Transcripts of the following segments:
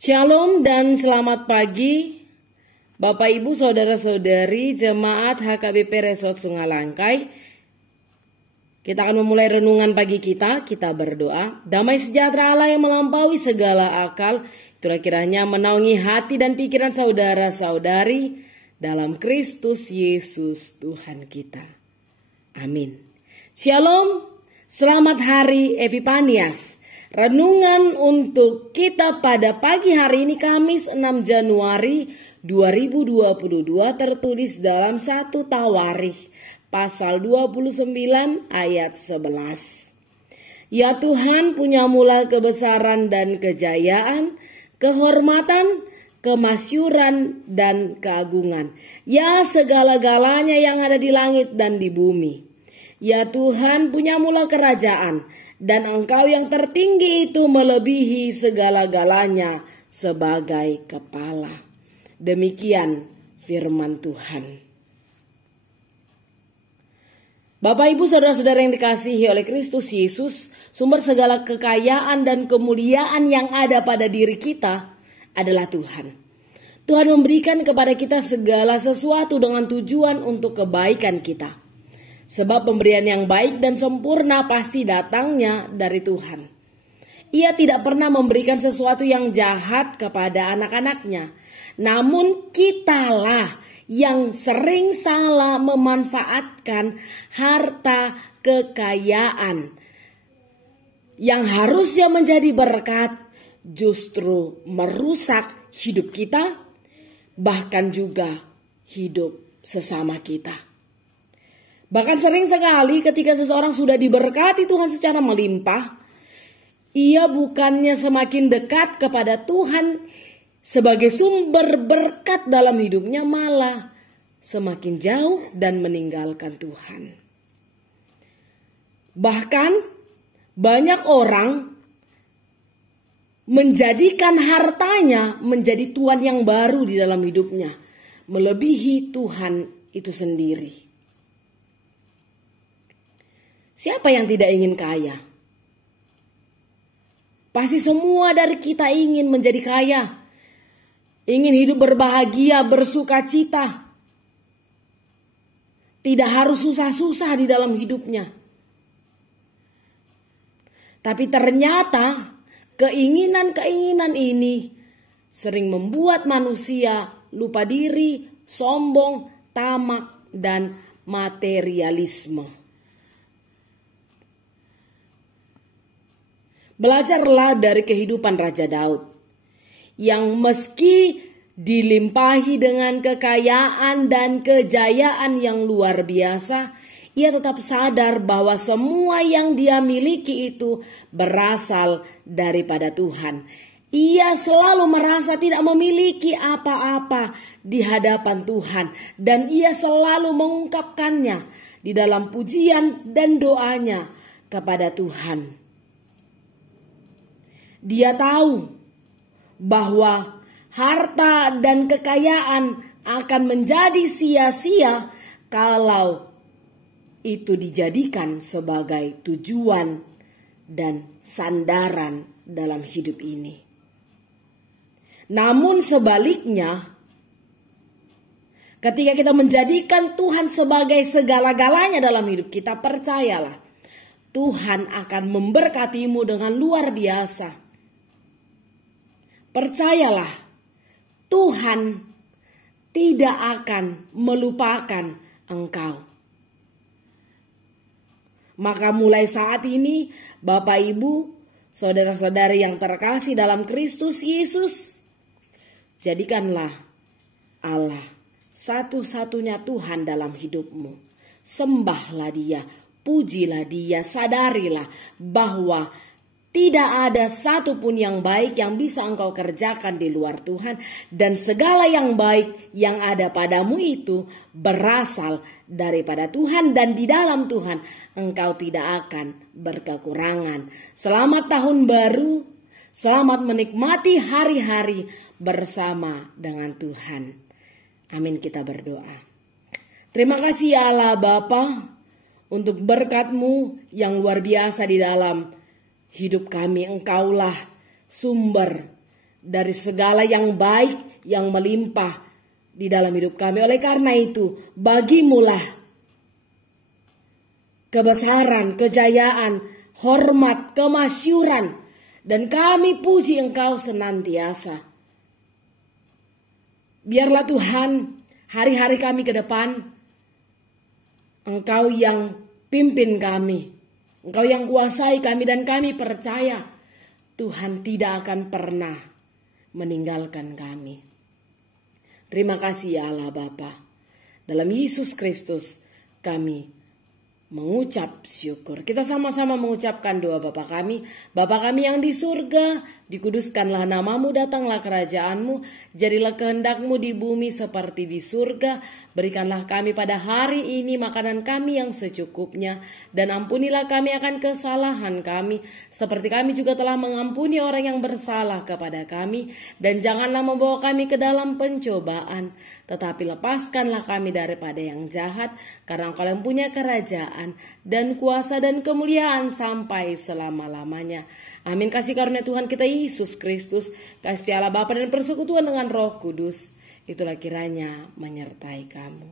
Shalom dan selamat pagi Bapak Ibu Saudara-saudari Jemaat HKBP Resort Sungalangkai. Kita akan memulai renungan pagi kita berdoa. Damai sejahtera Allah yang melampaui segala akal, itulah kiranya menaungi hati dan pikiran saudara-saudari dalam Kristus Yesus Tuhan kita. Amin. Shalom, selamat hari Epifanias. Renungan untuk kita pada pagi hari ini Kamis 6 Januari 2022 tertulis dalam 1 Tawarikh pasal 29 ayat 11. Ya Tuhan, punya-Mulah kebesaran dan kejayaan, kehormatan, kemasyuran dan keagungan. Ya segala-galanya yang ada di langit dan di bumi. Ya Tuhan, punya-Mulah kerajaan, dan Engkau yang tertinggi itu melebihi segala-galanya sebagai kepala. Demikian firman Tuhan. Bapak Ibu Saudara-saudara yang dikasihi oleh Kristus Yesus, sumber segala kekayaan dan kemuliaan yang ada pada diri kita adalah Tuhan. Tuhan memberikan kepada kita segala sesuatu dengan tujuan untuk kebaikan kita. Sebab pemberian yang baik dan sempurna pasti datangnya dari Tuhan. Ia tidak pernah memberikan sesuatu yang jahat kepada anak-anaknya. Namun kitalah yang sering salah memanfaatkan harta kekayaan yang harusnya menjadi berkat, justru merusak hidup kita, bahkan juga hidup sesama kita. Bahkan sering sekali ketika seseorang sudah diberkati Tuhan secara melimpah, ia bukannya semakin dekat kepada Tuhan sebagai sumber berkat dalam hidupnya, malah semakin jauh dan meninggalkan Tuhan. Bahkan banyak orang menjadikan hartanya menjadi tuan yang baru di dalam hidupnya, melebihi Tuhan itu sendiri. Siapa yang tidak ingin kaya? Pasti semua dari kita ingin menjadi kaya. Ingin hidup berbahagia, bersuka cita. Tidak harus susah-susah di dalam hidupnya. Tapi ternyata keinginan-keinginan ini sering membuat manusia lupa diri, sombong, tamak, dan materialisme. Belajarlah dari kehidupan Raja Daud yang meski dilimpahi dengan kekayaan dan kejayaan yang luar biasa, ia tetap sadar bahwa semua yang dia miliki itu berasal daripada Tuhan. Ia selalu merasa tidak memiliki apa-apa di hadapan Tuhan, dan ia selalu mengungkapkannya di dalam pujian dan doanya kepada Tuhan. Dia tahu bahwa harta dan kekayaan akan menjadi sia-sia kalau itu dijadikan sebagai tujuan dan sandaran dalam hidup ini. Namun sebaliknya, ketika kita menjadikan Tuhan sebagai segala-galanya dalam hidup kita, percayalah, Tuhan akan memberkatimu dengan luar biasa. Percayalah, Tuhan tidak akan melupakan engkau. Maka mulai saat ini, Bapak Ibu, saudara-saudari yang terkasih dalam Kristus Yesus, jadikanlah Allah satu-satunya Tuhan dalam hidupmu. Sembahlah Dia, pujilah Dia, sadarilah bahwa tidak ada satupun yang baik yang bisa engkau kerjakan di luar Tuhan. Dan segala yang baik yang ada padamu itu berasal daripada Tuhan. Dan di dalam Tuhan engkau tidak akan berkekurangan. Selamat tahun baru. Selamat menikmati hari-hari bersama dengan Tuhan. Amin, kita berdoa. Terima kasih ya Allah Bapa untuk berkat-Mu yang luar biasa di dalam hidup kami. Engkaulah sumber dari segala yang baik yang melimpah di dalam hidup kami. Oleh karena itu, bagimulah kebesaran, kejayaan, hormat, kemasyuran, dan kami puji Engkau senantiasa. Biarlah Tuhan, hari-hari kami ke depan, Engkau yang pimpin kami, Engkau yang kuasai kami, dan kami percaya Tuhan tidak akan pernah meninggalkan kami. Terima kasih ya Allah Bapa. Dalam Yesus Kristus kami mengucap syukur. Kita sama-sama mengucapkan doa Bapa kami. Bapa kami yang di surga, dikuduskanlah namamu, datanglah kerajaanmu, jadilah kehendakmu di bumi seperti di surga. Berikanlah kami pada hari ini makanan kami yang secukupnya, dan ampunilah kami akan kesalahan kami, seperti kami juga telah mengampuni orang yang bersalah kepada kami. Dan janganlah membawa kami ke dalam pencobaan, tetapi lepaskanlah kami daripada yang jahat, karena Engkau yang punya kerajaan dan kuasa dan kemuliaan sampai selama-lamanya. Amin. Kasih karunia Tuhan kita Yesus Kristus, kasih Allah Bapa dan persekutuan dengan Roh Kudus, itulah kiranya menyertai kamu.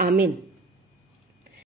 Amin.